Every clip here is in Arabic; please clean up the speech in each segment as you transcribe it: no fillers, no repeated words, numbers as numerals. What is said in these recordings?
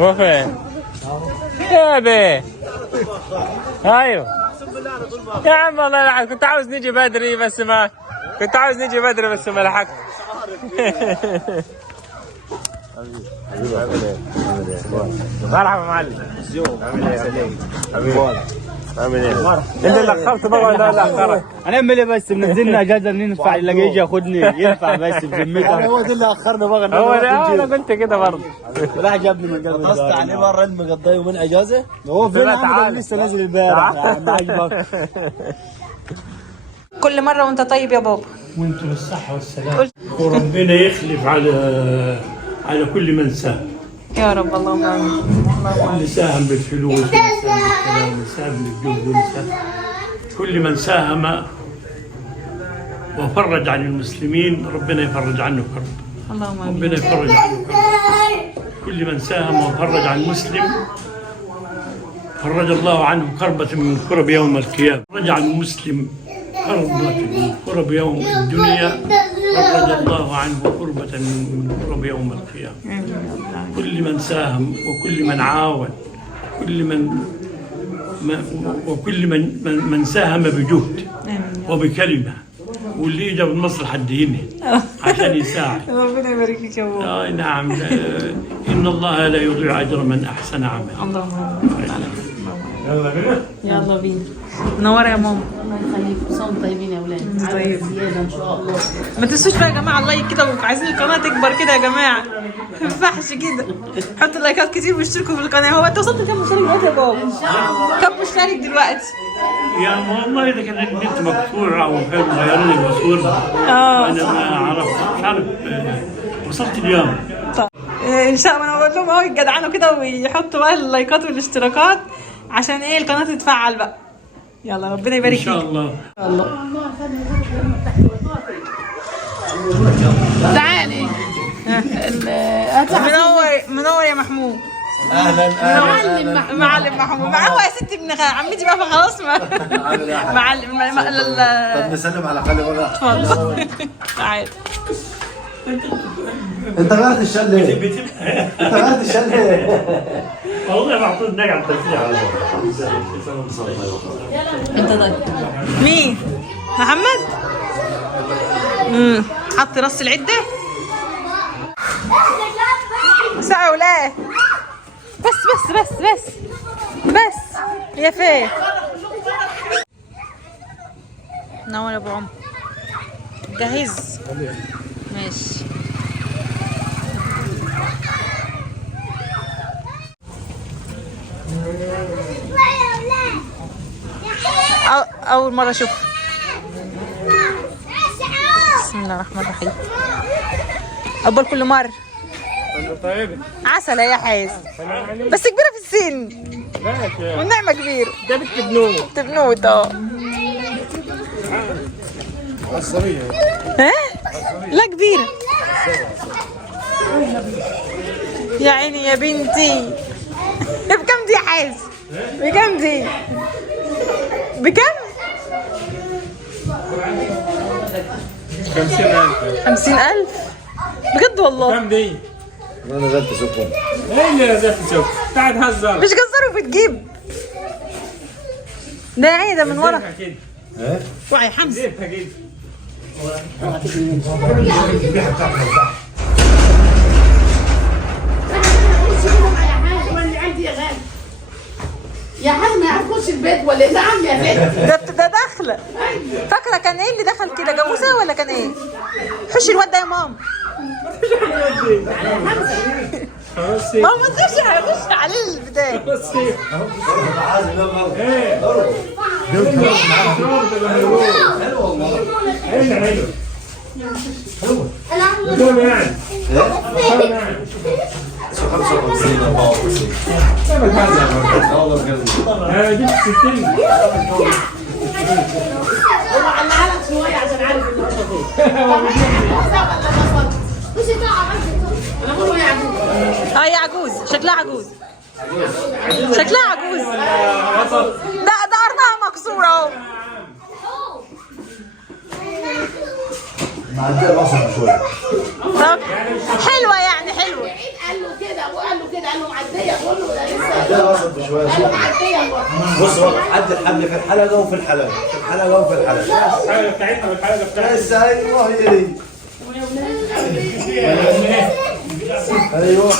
هو فين؟ يا بيه ايوه يا عم والله يلعب. كنت عاوز نجي بدري بس ما لحقت. مرحبا معلم. عامل ايه؟ عامل ايه؟ انت اللي اخرت بقى ولا لا اخرك؟ هنعمل ايه بس منزلنا اجازه منين ينفع اللي يجي ياخدني ينفع بس بذمتك. هو ده اللي اخرنا بقى. هو ده انا قلت كده برضه. ولا جابني من قلب قصت عليه مره المقضي يومين اجازه. هو فين عامل لسه نازل امبارح يا عم عجبك. كل مرة وانت طيب يا بابا. وانتم بالصحة والسلامة وربنا يخلف على كل من ساهم. يا رب اللهم امين. اللي ساهم بالفلوس واللي ساهم بالكلام واللي ساهم بالجهد كل من ساهم وفرج عن المسلمين ربنا يفرج عنه كرب. اللهم امين. ربنا يفرج عنه كرب. كل من ساهم وفرج عن مسلم فرج الله عنه كربة من كرب يوم القيامة. فرج عن المسلم كربة من كرب يوم الدنيا فرج الله عنه كربة من كرب يوم القيامة. كل من ساهم وكل من عاون وكل من ساهم بجهد وبكلمة واللي يجي بالمصلحة الديني عشان يساعد. ربنا يبارك فيك يا بابا. نعم. إن الله لا يضيع أجر من أحسن عملا. اللهم امين. يلا بينا. يلا بينا. منوره يا ماما. الله يخليكم. صوم طيبين يا اولاد. طيب. زياده ان شاء الله. ما تنسوش بقى يا جماعه اللايك كده وعايزين القناه تكبر كده يا جماعه. ما ينفعش كده. حطوا لايكات كتير واشتركوا في القناه. هو انت وصلت كام مشترك دلوقتي يا بابا؟ ان شاء الله. كم مشترك دلوقتي؟ يا والله إذا كان النت مقطوع أو كانوا غيروا لي الباسورد أنا ما عرفت مش عارف وصلت اليوم. طيب ان شاء الله انا بقول لهم اهو يتجدعنوا كده ويحطوا بقى اللايكات والاشتراكات عشان ايه القناه تتفعل بقى. يلا ربنا يبارك فيك. إن شاء الله. تعالي. منور يا محمود. اهلا معلم محمود معاه يا ستي ابن عمتي بقى فخلاص ما معلم طب نسلم على خالي بقى. اتفضل. تعال. انت غيرت الشله. انت غيرت الشله. والله معطوك نقع التسليح على انت طيب. مين؟ محمد؟ حط راس العده. ساعة ولا بس يا فيه. نور يا ابو عمر. جاهز؟ ماشي. أول مرة أشوف. بسم الله الرحمن الرحيم. أقبل كل مرة. طيب عسل يا حاز. بس كبيرة في السن. والنعمة كبيرة. ده بتبنوه تبنوت عصريه. ها؟ لا كبيرة. يا عيني يا بنتي. بكم دي يا حاز؟ بكم دي؟ بكم؟ 50,000. 50,000 بجد والله. كم دي؟ انا نزلت سوقهم. ايه اللي نزلت سوق؟ تعال تهزر. مش جزار وبتجيب. ده يا عيني ده من ورا. ايه؟ وعي حمزة. زيتها كده. يا حاج ما يعرفوش البيت ولا نعم يا بيت. ده داخله. فاكره كان ايه اللي دخل كده جاموسه ولا كان ايه؟ حش الواد ده يا ماما. ما هو ما تخش هيخش عليه البدايه. هو علقها لك شويه عشان عارف اه يا عجوز. شكلها عجوز. شكلها عجوز. ده قرنها مكسوره اهو. معديه الوسط شويه. طب حلوه يعني حلوه. قال له كده ابوه قال له كده، قال له معديه، بقول له ده لسه ده وسط بشويه. قال له معديه برضه. بص بقى، عد الحبل في الحلقه وفي الحلقه، في الحلقه وفي الحلقه. الحلقه بتاعتنا والحلقه بتاعتنا. بس ايوه هي دي. ايوه.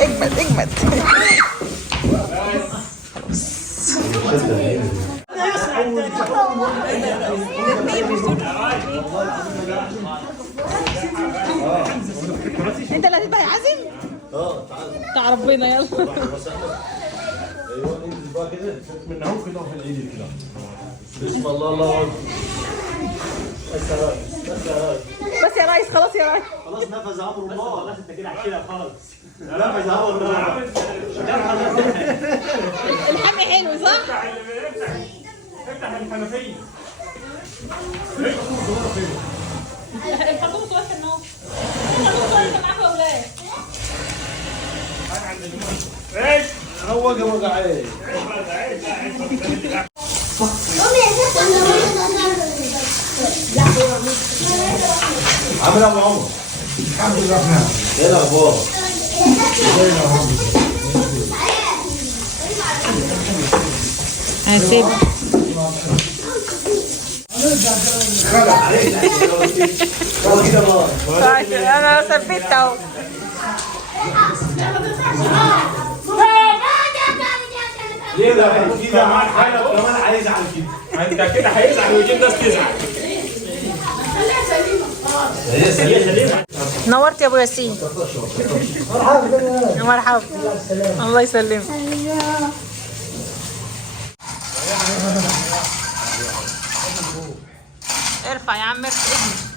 اجمد اجمد. انت اللي هتذبح يا عازم؟ تعال. بتاع ربنا يلا. ايوه انزل بقى كده من هون كده في الايد كده. بسم الله الله اكبر. بس يا ريس خلاص يا ريس. خلاص نفذ امر الله. خلاص انت كده حكينا خالص. نفذ امر الله. الحم حلو صح؟ افتح الحنفيه. الخرطوم صغير كان اهو. الخرطوم صغير كان معاك اولاد. ايش؟ هو جوه عيش. عامل ابو عمر. الحمد لله بخير. ايه الاخبار؟ هسيب. هو كده بقى. انا ثبت اهو. ليه ده كده حاجه كمان هيزعل كده. انت كده هيزعل ويجيب ناس تزعل. هي سليمه. نورت يا ابو ياسين. مرحبا. الله يسلمك. ارفع يا عم ارفع اجمد.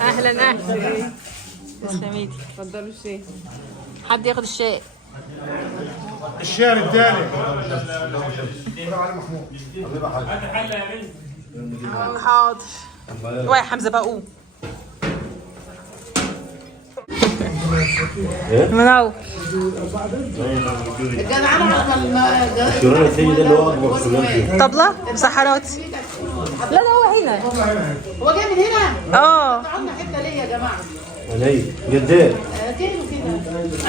اهلا اهلا. تسلميتي. اتفضلوا الشاي. حد ياخد الشاي. الشعر الثاني. حاضر. واي حمزه بقى قوم. منور. الجدعانه على الشرير الثاني ده اللي هو اكبر شرير. طبلة مسحرات. لا ده هو هنا. هو جاي من هنا؟ اه. قعدنا حته ليه يا جماعه؟ علي جداد. كيلو كده.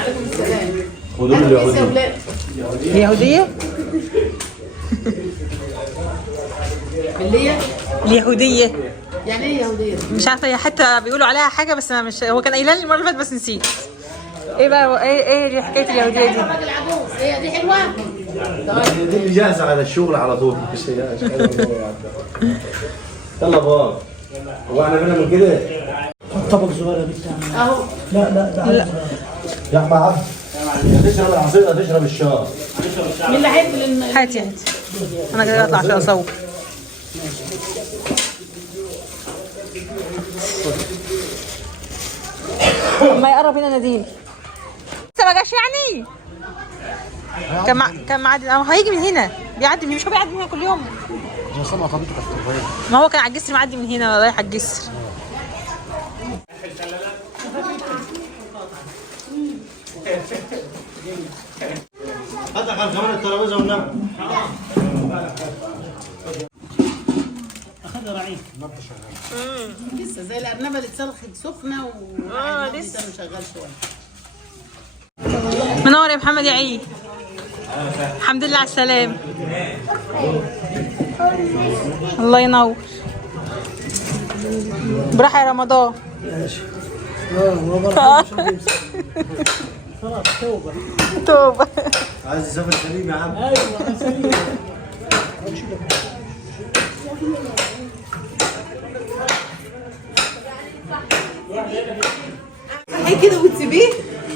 عليكم السلام. خدوا لي اليهودي. اليهودية؟ اللي اليهودية. يعني ايه يهوديه؟ مش عارفة هي حتى بيقولوا عليها حاجة بس أنا مش هو كان قايلها لي المرة اللي فاتت بس نسيت. ايه بقى ايه حكاية اليهودية دي؟ الراجل عجوز، هي دي حلوه؟ دي اللي جاهزه على الشغل على طول. مش يلا بابا. هو احنا بينا من كده؟ طبق صغير يا بنت. اهو. لا يا احمد عبد. تشرب العصير تشرب الشاي. مين اللي هياكل هاتي هاتي. أنا كده أطلع عشان أصور. ما يقرب هنا نادين. لسه ما جاش يعني؟ كان معدي أو هيجي من هنا. بيعدي مش هو بيعدي من هنا كل يوم؟ ما هو كان على الجسر معدي من هنا رايح على الجسر. هاتك على كمان الترابيزه والنبي. اخذها رعيل. لسه زي الارنبه اللي اتسلخت سخنه لسه شغال شويه. منور يا محمد يا عيد. الحمد لله على السلامة. الله ينور. براحة يا رمضان. توبة. عايز تسافر سليم يا عم. ايوه انا سليم. ايه كده وتسيبيه؟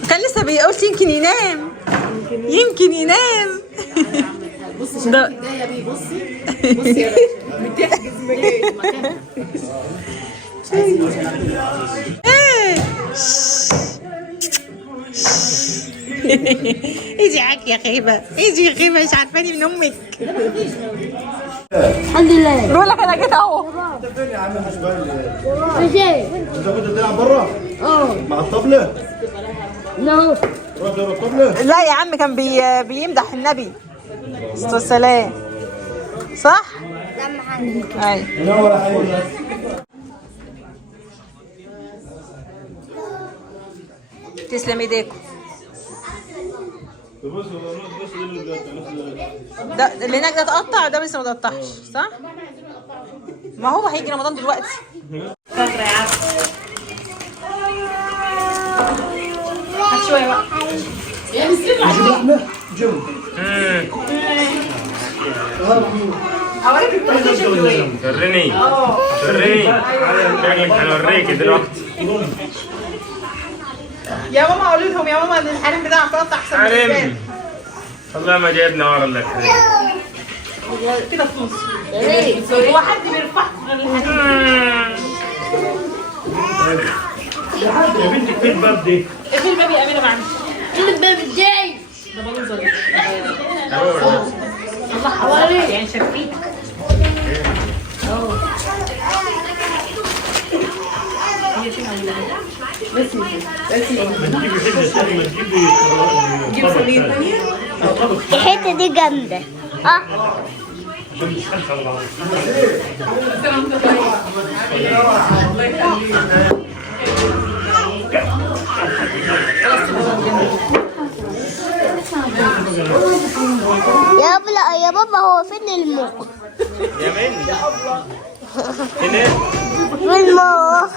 كان لسه قلت يمكن ينام. يمكن ينام. بصي شكلك جايه بيه. بصي بصي يا باشا بتحجز مكان. ايدي عاك يا خيبة. ايدي يا خيبة مش عارفاني من امك. الحمد لله. بيقول لك انا جيت اهو. انت فين يا عم مش باين لي؟ ماشي. انت كنت بتلعب بره؟ مع الطبلة؟ لا. رحت ورا الطبلة؟ لا يا عم كان بيمدح النبي صلى والسلام. صح؟ ايوه. لا ولا حاجة. تسلم ايديكم. ده اللي هناك ده اتقطع، ده لسه ما اتقطعش صح؟ ما هو هيجي رمضان دلوقتي. فاكرة يا عم. هات شوية بقى. يا مسكين هوريك البلاي ستيشن وين. وريني شكلك هنوريك دلوقتي. يا ماما قولوا لهم يا ماما ان الحريم بتاعك اتقطع احسن من حريم الباقي. والله ما جايبنا ورا الا الحريم. كده فلوس. هو حد بيرفعك غير الحريم. يا بنتي فين الباب دي؟ اقفل الباب يا امينه معلش. الباب الجاي. ده بلوزه دي. الله حوالي يعني شفيك. ما تجيبي حته ثانيه، ما تجيبي جيب صينيه ثانيه. الحته دي جامده. يا بابا هو فين المخ؟ يا مين؟ فين ايه؟ فين المخ؟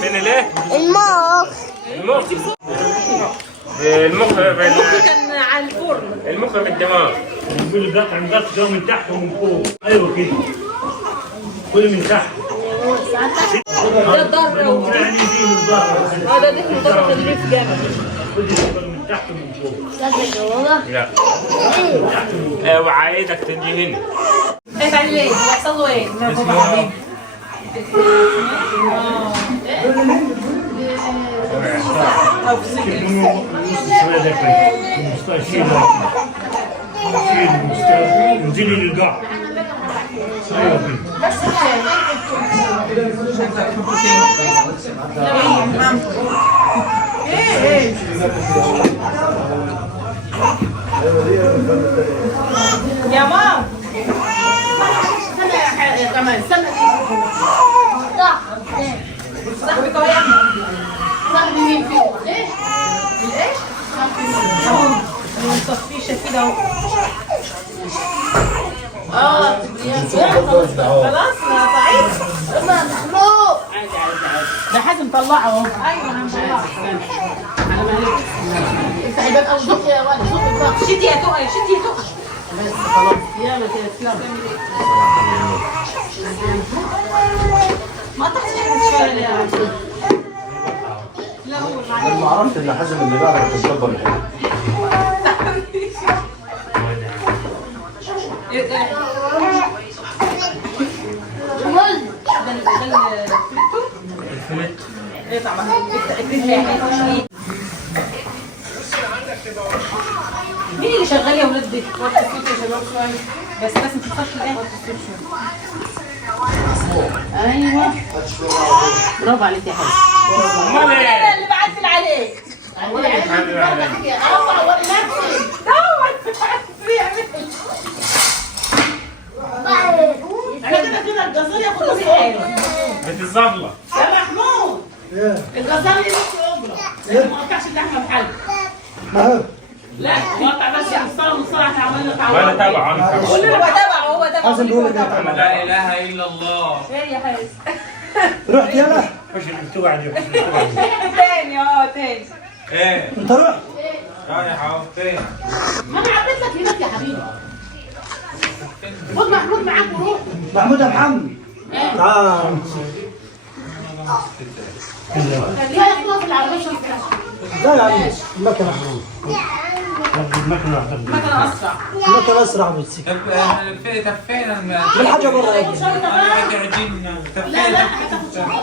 فين الايه؟ المخ. المخ كان على الفرن. المخ في الدماغ. يقول قطع جو من تحت ومن فوق. ايوه كده. كل من تحت. ده ضر يعني دي من ظهر. ده دهن ضر تدريس جامد. من تحت ومن فوق. لا وعايزك تجي هنا. خايف عليه ليه؟ هيحصل له ايه؟ انزلي للقاع. ايوه يا ماما كمان استنى. صاحبي قوي يا احمد. صاحبي مين فيهم؟ ليه؟ الايش؟ مصفيشه كده اهو. خلاص ما طعيت. ده حازم طلعه اهو. ايوه انا مطلعه. على مهلك. افتحي الباب او شوفي يا ولد، شوفي الباب. شدي يا تقى شدي يا تقى. بس خلاص يلا تسلم. ما قطعتش حاجه شويه ليه؟ لا هو انا ما عرفت ان حازم اللي بعدك تتكبر الحين. مين اللي شغال يا ولاد دي؟ بس لازم تخش الايه؟ ايوه برافو عليك يا حبيبي. انا اللي بعدل عليك. كده الجزار ياخد نص اجره. بتتظبط. يا محمود الجزار ليه نص اجره. ما قطعش اللحمه بحل. لا قطع بس الصلاه والصلاه احنا عملنا تعويض. وانا تابع انا تابع. هو تبعه هو تبعه. حازم بيقول لك لا اله الا الله. ايه يا حارس؟ رحت يلا. مش اللي توعدي. تاني تاني. ايه انت رحت. رايح اهو فين؟ ما انا عديت لك هناك يا حبيبي. خد محمود معاك وروح. محمود يا محمد. تعال. خليها ياخدوها في العربيه شويه. لا يا عم المكنه محمود. المكنه اسرع. المكنه اسرع بس. طب فين الحاجه بره يا ابني. لا لا هتاخد شويه.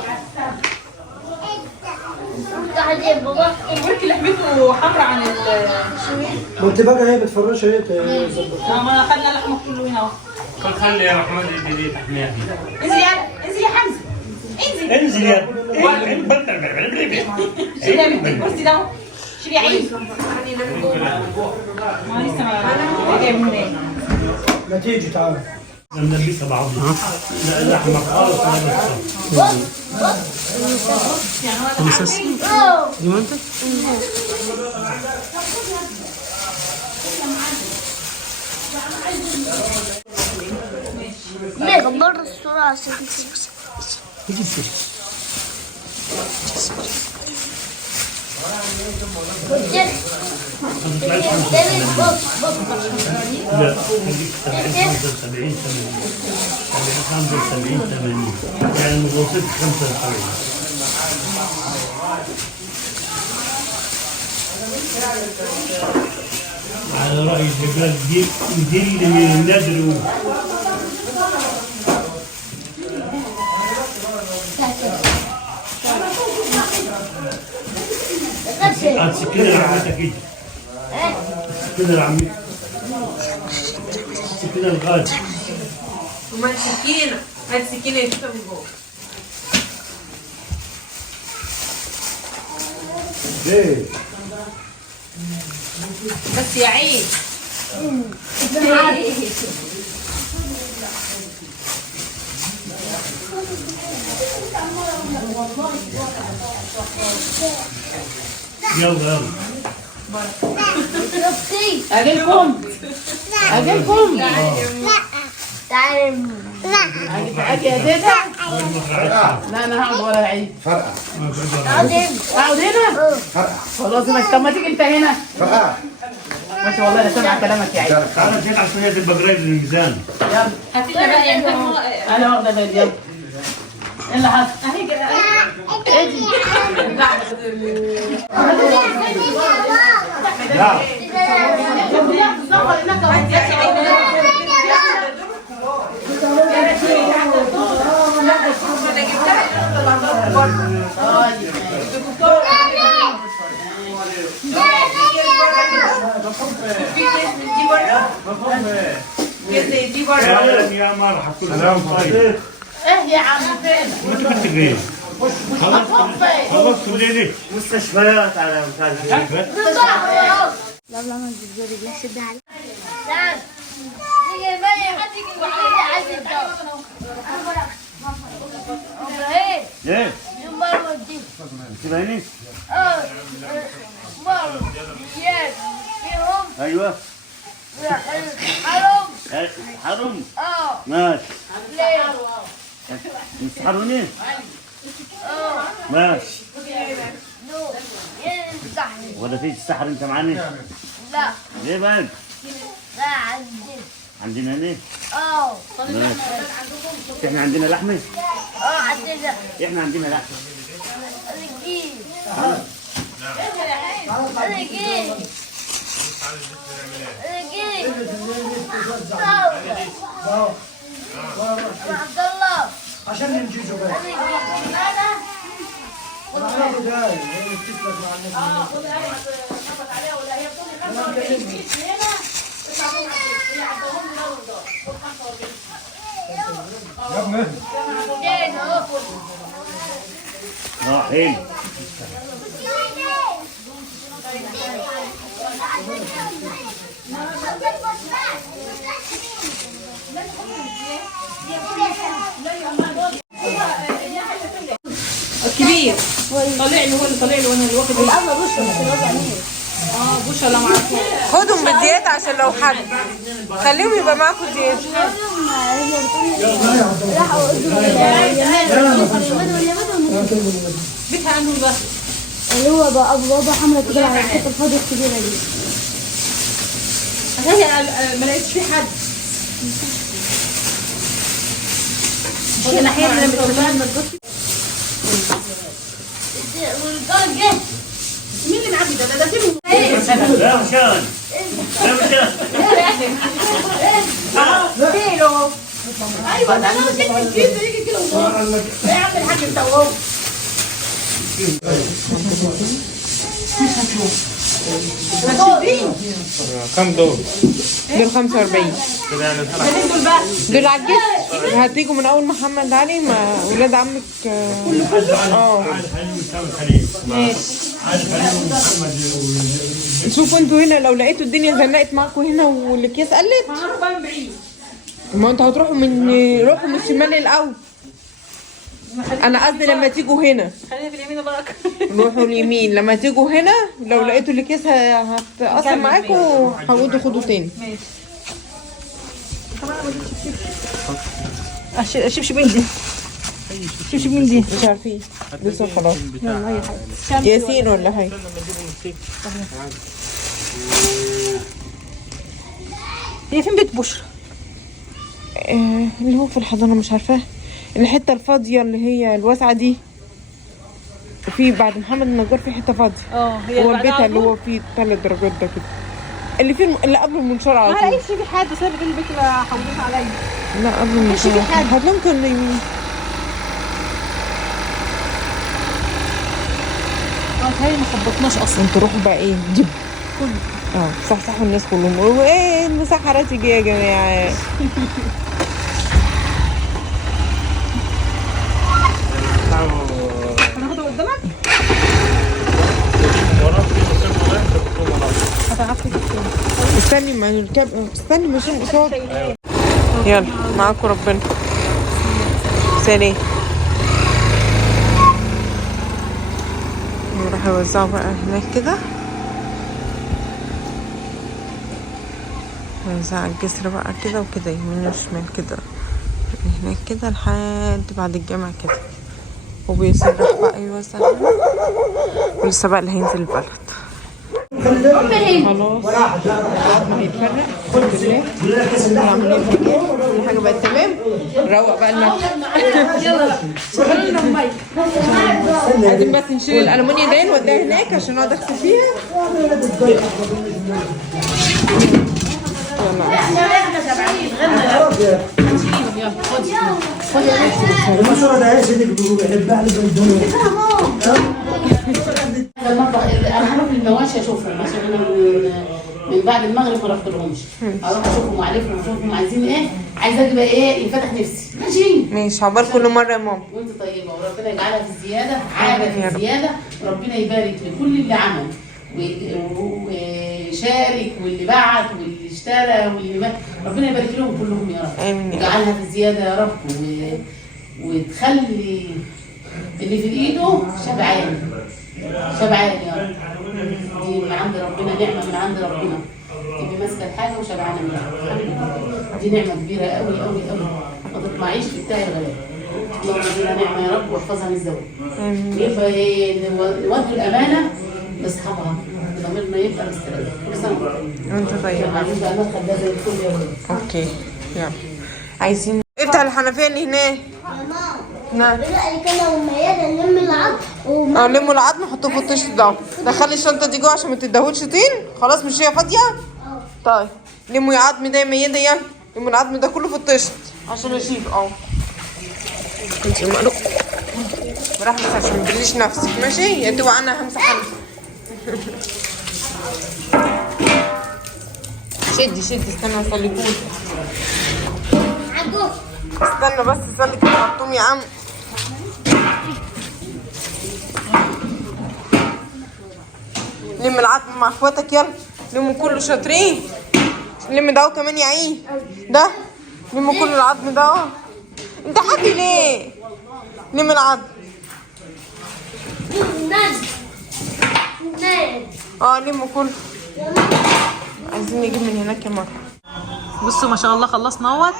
الورك لحمته حمرا عن ما انت بقى هي بتفرشها هي تظبطها. ما اخذنا لحمه كله هنا اهو. خلي يا محمود الجديد تحميها. انزل يا انزل يا حمزه انزل. انزل يا شيل يا بنتي الكرسي ده اهو. شيل يا عيد. ما لسه ما جاي من هناك. ما تيجي تعال. نلبسها بعضنا. لا اللحمة خالص ولا كبر الصورة عشان لا خليك 70 75 80 يعني المتوسط 75. على رأي الجبال دي اللي من النادر. السكينة لعمتك ايدي. السكينة لعمتك. السكينة الغالية. وما السكينة هات سكينة يشوفها من جوه. ليه؟ بس يا عيد. يلا اجيلكم اجيلكم. تعالي اجي يا تيتا. لا انا هقعد ورا العيد. فرقة. اقعد هنا. فرقة. خلاص ماشي. طب ما تيجي انت هنا. فرقة. ماشي والله انا سامع كلامك يا عيد. انا جيت عشان هي البقرية للميزان. يلا هات لنا بقى يعني انا واخده بالي. يلا ايه اللي حصل؟ اهي كده اجي. لا يا مرحبا كل سنة طيب. ايه يا عم فين؟ انت كنت فين؟ خلصت الليلة. مستشفيات على مش عارف ايه. لا ما تجيبي لا شد علي تعال نيجي بقى حد يجي عايز يتجوز ايه؟ يوم مرة دي تبيني؟ مرة ياك فيهم ايوه حرام حرم اه ماشي. ليه مستحروني اه ماشي. نو ينزح ولا تيجي تسحر انت معاني؟ لا ليه بقى؟ لا عندي عندنا هنا؟ اه ماشي. احنا عندنا لحمة؟ عندنا احنا عندنا لحمة. الجيل الجيل الجيل عبد الله عشان ننجزه بقى. انا داي هي بتسلك مع الناس. يا ابني حلو. الكبير طالع لي هو اللي طالع لي وانا اللي واخد الأب بوشة بوشه لا معرفوش. خدهم بالديات عشان لو حد خليهم يبقى معاكم ديات. بيتها عنهم بقى اللي هو بقى أبو بابا حملة كده على الحتة الفاضية الكبيرة دي. هي ما لقيتش في حد. هي ناحية لما بتشتغل ما تبصي. مين اللي معاكي ده سيبه. لا مشان لا مشان. كيلو. ايوه ده انا جبت كيلو يجي كيلو ونص. ايه يا عم الحاج انت وهو. كم دول؟ دول 45. كده يعني دول على الجسر هتيجوا من اول محمد علي ما ولاد عمك. ماشي. شوفوا انتوا هنا لو لقيتوا الدنيا زنقت معاكم هنا والاكياس قلت هنروح بقى من بعيد. ما انتوا هتروحوا من الشمال الاول. انا قصدي لما تيجوا هنا خلينا في اليمين وبركة. روحوا اليمين. لما تيجوا هنا لو لقيتوا الاكياس هتقصر معاكم حاولوا خدوا تاني. ماشي. شبشب مين دي؟ شبشب مين دي؟ مش عارفين لسه خلاص. ياسين ولا حاجه. هي فين بيت بشرى؟ اللي هو في الحضانه مش عارفاه. الحته الفاضيه اللي هي الواسعه دي. في بعد محمد النجار في حته فاضيه. هي هو البيت اللي هو فيه 3 درجات ده كده. اللي قبل المنشار على ما طول. لقيتش في حد بس انا بتقول البيت ما حولوش عليا. لا قبل المنشار. في حد. هات لهم كانوا يمين. هي ما خبطناش اصلا. انتوا روحوا بقى ايه جيب كله. صحصحوا الناس كلهم قولوا ايه المسحرة تيجي يا جماعه. هناخده قدامك؟ هتعرفي تكتبي. استني ما استني ما اشوف قصاد. يلا معاكم ربنا. سلام. نروح يوزعوا بقى هناك كده. نوزع الجسر بقى كده وكده يمين وشمال كده هناك كده لحد بعد الجامع كده. وبيسرح بقى يوزع ولسه بقى اللي هينزل البلد. خلاص ما هيتفرق الحمد لله. هعمل ايه كل حاجه بقت تمام. نروق بقى المكتب. عايزين بس نشيل الالومنيا دي نوديها هناك عشان اقعد اغسل فيها. انا هروح للمواشي اشوفهم عشان انا من بعد المغرب ما رحتلهمش. اروح اشوفهم واعرفهم اشوفهم عايزين ايه. عايزه اجيب ايه ينفتح نفسي. ماشي عقبال كل مره يا ماما. وانت طيبه وربنا يجعلها في الزياده عاده في الزياده. وربنا يبارك لكل اللي عمل وشارك واللي بعت واللي اشترى واللي مات. ربنا يبارك لهم كلهم يا رب. امين. ويجعلها في الزياده يا رب وتخلي اللي في ايده شبعان يا رب. دي من عند ربنا نعمه من عند ربنا. تبقي ماسكه الحاجه وشبعانه منها. دي نعمه كبيره قوي قوي قوي. ما تطمعيش في بتاع الغلابه. اللهم ادينا نعمه يا رب واحفظها من الزوج. يبقى نودوا الامانه لاصحابها ضميرنا يبقى مستريح. كل سنه وانت طيب. عايزين بقى المدخل ده زي الفل يا ولد. اوكي يلا عايزين افتح الحنفيه اللي هناك. نعم. اللي كانوا ميادة نلم العظم لموا العظم حطوه في الطش ده. دخلي الشنطه دي جوه عشان ما تدهولش طين. خلاص مش هي فاضيه. طيب لموا العظم ده يا ميادة يلا. لموا العظم ده كله في الطشت عشان اشيل انت مقلوق براحتك عشان ما تبريش نفسك ماشي. يا دوب انا همسح انا. شدي استنى اصليكوا. استنى بس استنى كده حطوم يا عم. لم العظم مع اخواتك يلا. لموا كله شاطرين. لم ده كمان يا عين ده. لموا كل العظم ده. انت حكي ليه؟ لم العظم. لموا كله. عايزين نجيب من هناك يا مرة. بصوا ما شاء الله خلصنا اهوت.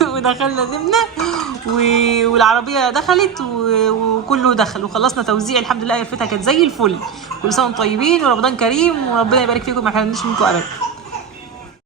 ودخلنا نمنا والعربيه دخلت وكله دخل وخلصنا توزيع الحمد لله. قرفتها كانت زي الفل. كل سنه وانتم طيبين ورمضان كريم وربنا يبارك فيكم ما يحرمناش منكم ابدا.